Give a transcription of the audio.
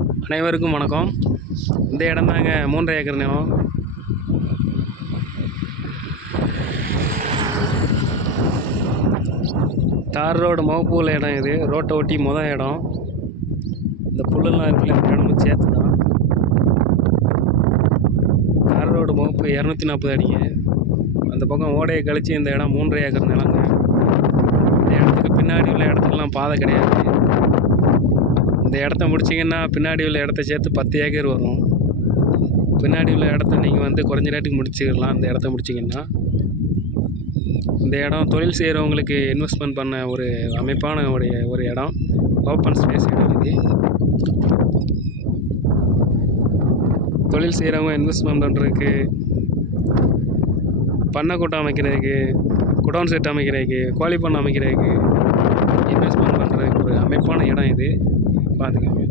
அனைவருக்கும் வணக்கம். இந்த இடம் தாங்க 3 ஏக்கர் நிலம். தார் ரோடு முகப்பு உள்ள இடம் இது. ரோட்டை ஒட்டி இடம். இந்த புல்லெல்லாம் இருக்குல்ல, இந்த இடமும் சேர்த்து தான். தார் ரோடு முகப்பு 240 அடிங்க. அந்த பக்கம் ஓடையை கழித்து இந்த இடம் 3 ஏக்கர் நிலங்க. இந்த இடத்துக்கு பின்னாடி உள்ள இடத்துலலாம் பாதை கிடையாது. இந்த இடத்த முடிச்சிங்கன்னா பின்னாடி உள்ள இடத்த சேர்த்து 10 ஏக்கர் வரும். பின்னாடி உள்ள இடத்த நீங்கள் குறைஞ்ச ரேட்டுக்கு முடிச்சுக்கலாம். இந்த இடத்த முடிச்சிங்கன்னா இந்த இடம் தொழில் செய்கிறவங்களுக்கு இன்வெஸ்ட்மெண்ட் பண்ண ஒரு அமைப்பான ஒரு இடம். ஓப்பன் ஸ்பேஸ் இடம் இது. தொழில் செய்கிறவங்க இன்வெஸ்ட்மெண்ட் பண்ணுறதுக்கு, பண்ணை கூட்டம் அமைக்கிறதுக்கு, குடோன் செட் அமைக்கிறதுக்கு, கோழி பண்ணை அமைக்கிறதுக்கு இன்வெஸ்ட்மெண்ட் பண்ணுறதுக்கு ஒரு அமைப்பான இடம் இது. பார்த்துக்கோங்க.